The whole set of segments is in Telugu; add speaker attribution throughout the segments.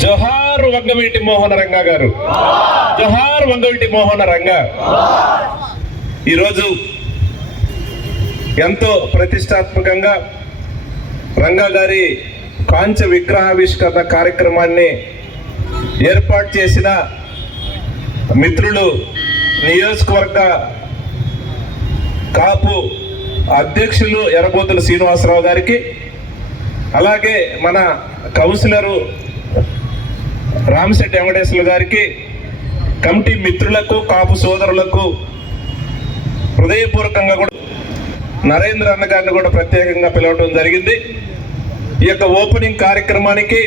Speaker 1: జోహార్ వంగవీటి మోహన రంగ గారు. జోహార్ వంగవీటి మోహన రంగ. ఈరోజు ఎంతో ప్రతిష్టాత్మకంగా రంగా గారి కాంచ విగ్రహావిష్కరణ కార్యక్రమాన్ని ఏర్పాటు చేసిన మిత్రులు నియోజకవర్గ కాపు అధ్యక్షులు ఎర్రబోతుల శ్రీనివాసరావు గారికి అలాగే మన కౌన్సిలరు రామశెట్టి వెంకటేశ్వర గారికి కమిటీ మిత్రులకు కాపు సోదరులకు హృదయపూర్వకంగా కూడా నరేంద్ర అన్న గారిని కూడా ప్రత్యేకంగా పిలవడం జరిగింది. ఈ యొక్క ఓపెనింగ్ కార్యక్రమానికి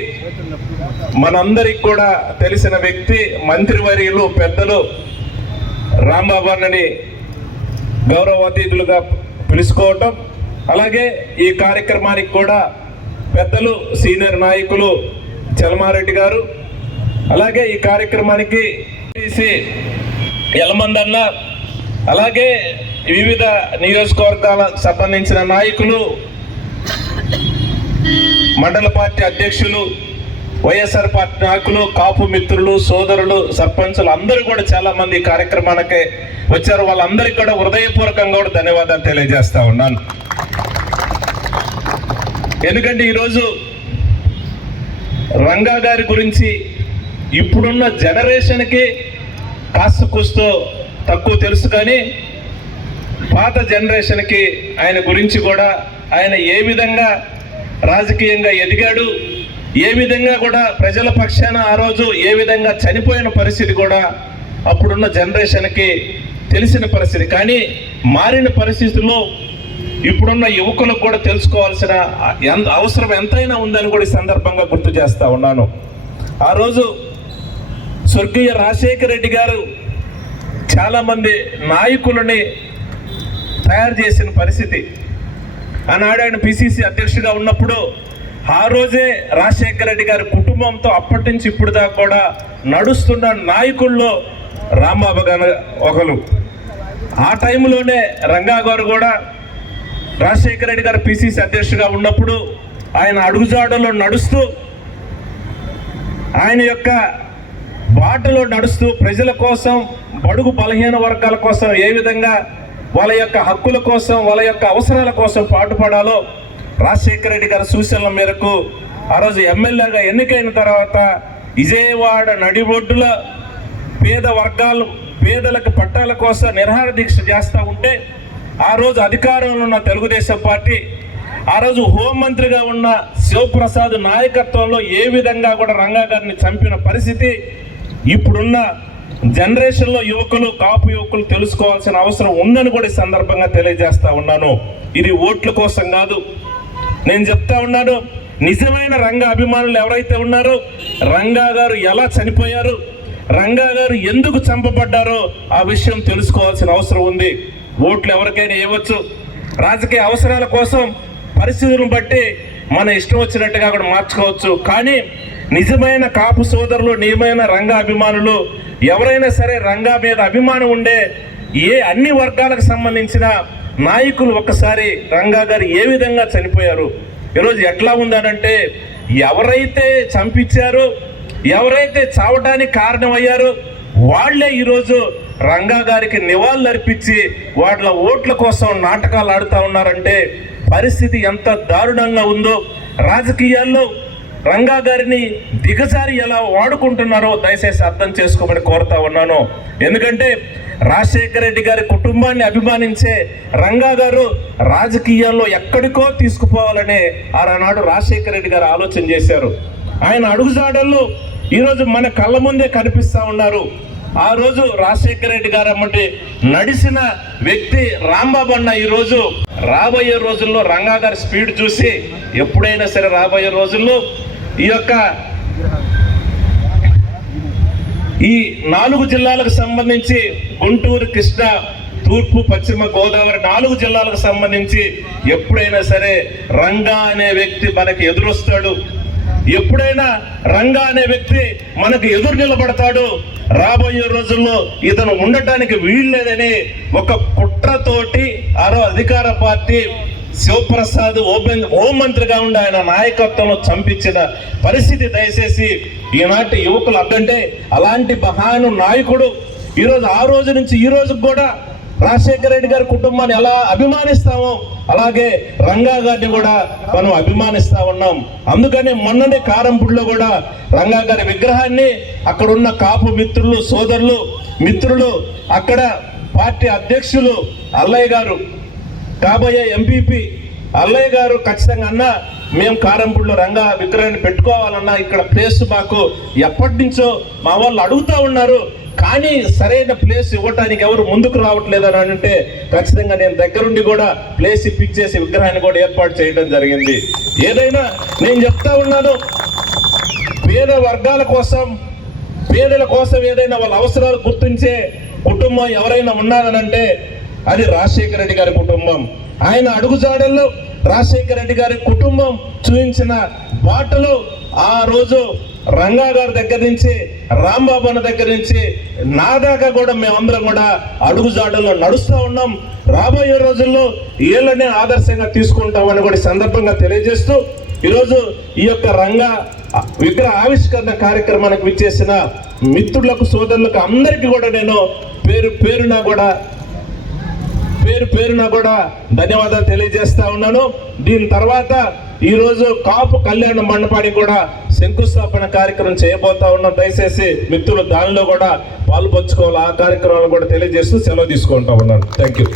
Speaker 1: మనందరికి కూడా తెలిసిన వ్యక్తి మంత్రివర్యులు పెద్దలు రాంబాబు అన్నని గౌరవ అతిథులుగా పిలుచుకోవటం. అలాగే ఈ కార్యక్రమానికి కూడా పెద్దలు సీనియర్ నాయకులు చలమారెడ్డి గారు అలాగే ఈ కార్యక్రమానికి ఎలమందన్న అలాగే వివిధ నియోజకవర్గాలకు సంబంధించిన నాయకులు మండల పార్టీ అధ్యక్షులు వైఎస్ఆర్ పార్టీ నాయకులు కాపు మిత్రులు సోదరులు సర్పంచులు అందరూ కూడా చాలా మంది ఈ కార్యక్రమానికి వచ్చారు. వాళ్ళందరికీ కూడా హృదయపూర్వకంగా కూడా ధన్యవాదాలు తెలియజేస్తా ఉన్నాను. ఎందుకంటే ఈరోజు రంగా గారి గురించి ఇప్పుడున్న జనరేషన్కి కాస్త కూస్తో తక్కువ తెలుసు కానీ పాత జనరేషన్కి ఆయన గురించి కూడా ఆయన ఏ విధంగా రాజకీయంగా ఎదిగాడు ఏ విధంగా కూడా ప్రజల పక్షాన ఆ రోజు ఏ విధంగా చనిపోయిన పరిస్థితి కూడా అప్పుడున్న జనరేషన్కి తెలిసిన పరిస్థితి. కానీ మారిన పరిస్థితుల్లో ఇప్పుడున్న యువకులకు కూడా తెలుసుకోవాల్సిన అవసరం ఎంతైనా ఉందని కూడా ఈ సందర్భంగా గుర్తు చేస్తా ఉన్నాను. ఆ రోజు స్వర్గీయ రాజశేఖర రెడ్డి గారు చాలామంది నాయకులని తయారు చేసిన పరిస్థితి. ఆనాడు ఆయన పిసిసి అధ్యక్షుడిగా ఉన్నప్పుడు ఆ రోజే రాజశేఖర రెడ్డి గారి కుటుంబంతో అప్పటి నుంచి ఇప్పుడు దాకా కూడా నడుస్తున్న నాయకుల్లో రాంబాబు గారు ఒకరు. ఆ టైంలోనే రంగా గారు కూడా రాజశేఖర రెడ్డి గారు పిసిసి అధ్యక్షుడిగా ఉన్నప్పుడు ఆయన అడుగుజాడలో నడుస్తూ ఆయన యొక్క బాటలో నడుస్తూ ప్రజల కోసం బడుగు బలహీన వర్గాల కోసం ఏ విధంగా వాళ్ళ యొక్క హక్కుల కోసం వాళ్ళ యొక్క అవసరాల కోసం పాటుపడాలో రాజశేఖర రెడ్డి గారి సూచనల మేరకు ఆ రోజు ఎమ్మెల్యేగా ఎన్నికైన తర్వాత విజయవాడ నడిబొడ్డుల పేద వర్గాలు పేదలకు పట్టాల కోసం నిరహార దీక్ష చేస్తూ ఉంటే ఆ రోజు అధికారంలో ఉన్న తెలుగుదేశం పార్టీ ఆ రోజు హోంమంత్రిగా ఉన్న శివప్రసాద్ నాయకత్వంలో ఏ విధంగా కూడా రంగా గారిని చంపిన పరిస్థితి ఇప్పుడున్న జనరేషన్లో యువకులు కాపు యువకులు తెలుసుకోవాల్సిన అవసరం ఉందని కూడా ఈ సందర్భంగా తెలియజేస్తా ఉన్నాను. ఇది ఓట్ల కోసం కాదు. నేను చెప్తా ఉన్నాను నిజమైన రంగ అభిమానులు ఎవరైతే ఉన్నారో రంగా గారు ఎలా చనిపోయారు రంగా గారు ఎందుకు చంపబడ్డారో ఆ విషయం తెలుసుకోవాల్సిన అవసరం ఉంది. ఓట్లు ఎవరికైనా ఇవ్వచ్చు. రాజకీయ అవసరాల కోసం పరిస్థితులను బట్టి మన ఇష్టం వచ్చినట్టుగా కూడా మార్చుకోవచ్చు. కానీ నిజమైన కాపు సోదరులు నిజమైన రంగ అభిమానులు ఎవరైనా సరే రంగా మీద అభిమానం ఉండే ఏ అన్ని వర్గాలకు సంబంధించిన నాయకులు ఒక్కసారి రంగా గారు ఏ విధంగా చనిపోయారు? ఈరోజు ఎట్లా ఉందనంటే ఎవరైతే చంపించారో ఎవరైతే చావడానికి కారణమయ్యారో వాళ్ళే ఈరోజు రంగా గారికి నివాళులు అర్పించి వాళ్ళ ఓట్ల కోసం నాటకాలు ఆడుతూ ఉన్నారంటే పరిస్థితి ఎంత దారుణంగా ఉందో రాజకీయాల్లో రంగా గారిని దిగజారి ఎలా వాడుకుంటున్నారో దయచేసి అర్థం చేసుకోమని కోరుతా ఉన్నాను. ఎందుకంటే రాజశేఖర రెడ్డి గారి కుటుంబాన్ని అభిమానించే రంగా గారు రాజకీయాల్లో ఎక్కడికో తీసుకుపోవాలనే ఆనాడు రాజశేఖర రెడ్డి గారు ఆలోచన చేశారు. ఆయన అడుగుజాడల్లో ఈరోజు మన కళ్ళ ముందే కనిపిస్తా ఉన్నారు. ఆ రోజు రాజశేఖర రెడ్డి గారు అమ్మంటే నడిచిన వ్యక్తి రాంబాబు అన్న ఈరోజు రాబోయే రోజుల్లో రంగా గారి స్పీడ్ చూసి ఎప్పుడైనా సరే రాబోయే రోజుల్లో ఈ యొక్క ఈ నాలుగు జిల్లాలకు సంబంధించి గుంటూరు కృష్ణా తూర్పు పశ్చిమ గోదావరి నాలుగు జిల్లాలకు సంబంధించి ఎప్పుడైనా సరే రంగా అనే వ్యక్తి మనకి ఎదురొస్తాడు. ఎప్పుడైనా రంగా అనే వ్యక్తి మనకు ఎదురు నిలబడతాడు. రాబోయే రోజుల్లో ఇతను ఉండటానికి వీల్లేదని ఒక కుట్రతోటి ఆరో అధికార పార్టీ శివప్రసాద్ ఓపెన్ హోం మంత్రిగా ఉండి ఆయన నాయకత్వంలో చంపించిన పరిస్థితి దయచేసి ఈనాటి యువకులు అడ్డంటే అలాంటి మహాను నాయకుడు ఈరోజు ఆ రోజు నుంచి ఈ రోజు కూడా రాజశేఖర రెడ్డి గారి కుటుంబాన్ని ఎలా అభిమానిస్తామో అలాగే రంగా గారిని కూడా మనం అభిమానిస్తా ఉన్నాం. అందుకని మొన్ననే కారంపూడిలో కూడా రంగా గారి విగ్రహాన్ని అక్కడ ఉన్న కాపు మిత్రులు సోదరులు మిత్రులు అక్కడ పార్టీ అధ్యక్షులు అల్లయ్య గారు కాబోయే ఎంపీపీ అల్లయ్య గారు ఖచ్చితంగా అన్న మేము కారంపూడిలో రంగా విగ్రహాన్ని పెట్టుకోవాలన్నా ఇక్కడ ప్లేస్ మాకు ఎప్పటి నుంచో మా వాళ్ళు అడుగుతా ఉన్నారు. కానీ సరైన ప్లేస్ ఇవ్వటానికి ఎవరు ముందుకు రావట్లేదని అంటే ఖచ్చితంగా నేను దగ్గరుండి కూడా ప్లేస్ చేసి విగ్రహాన్ని కూడా ఏర్పాటు చేయడం జరిగింది. ఏదైనా నేను చెప్తా ఉన్నాను పేద వర్గాల కోసం పేదల కోసం ఏదైనా వాళ్ళ అవసరాలు గుర్తించే కుటుంబం ఎవరైనా ఉన్నారనంటే అది రాజశేఖర రెడ్డి గారి కుటుంబం. ఆయన అడుగుజాడల్లో రాజశేఖర రెడ్డి గారి కుటుంబం చూపించిన బాటలు ఆ రోజు రంగా గారి దగ్గర నుంచి రాంబాబు అన్న దగ్గర నుంచి నా దాకా కూడా మేమందరం కూడా అడుగుజాడల్లో నడుస్తూ ఉన్నాం. రాబోయే రోజుల్లో ఏళ్ళనే ఆదర్శంగా తీసుకుంటామని కూడా సందర్భంగా తెలియజేస్తూ ఈరోజు ఈ యొక్క రంగా విగ్రహ ఆవిష్కరణ కార్యక్రమానికి విచ్చేసిన మిత్రులకు సోదరులకు అందరికీ కూడా నేను పేరు పేరున కూడా పేరు పేరున కూడా ధన్యవాదాలు తెలియజేస్తా ఉన్నాను. దీని తర్వాత ఈరోజు కాపు కళ్యాణ మండపాన్ని కూడా శంకుస్థాపన కార్యక్రమం చేయబోతా ఉన్నాం. దయచేసి మిత్రులు దానిలో కూడా పాల్పంచుకోవాలి. ఆ కార్యక్రమాలు కూడా తెలియజేస్తూ సెలవు తీసుకుంటా ఉన్నాను. Thank you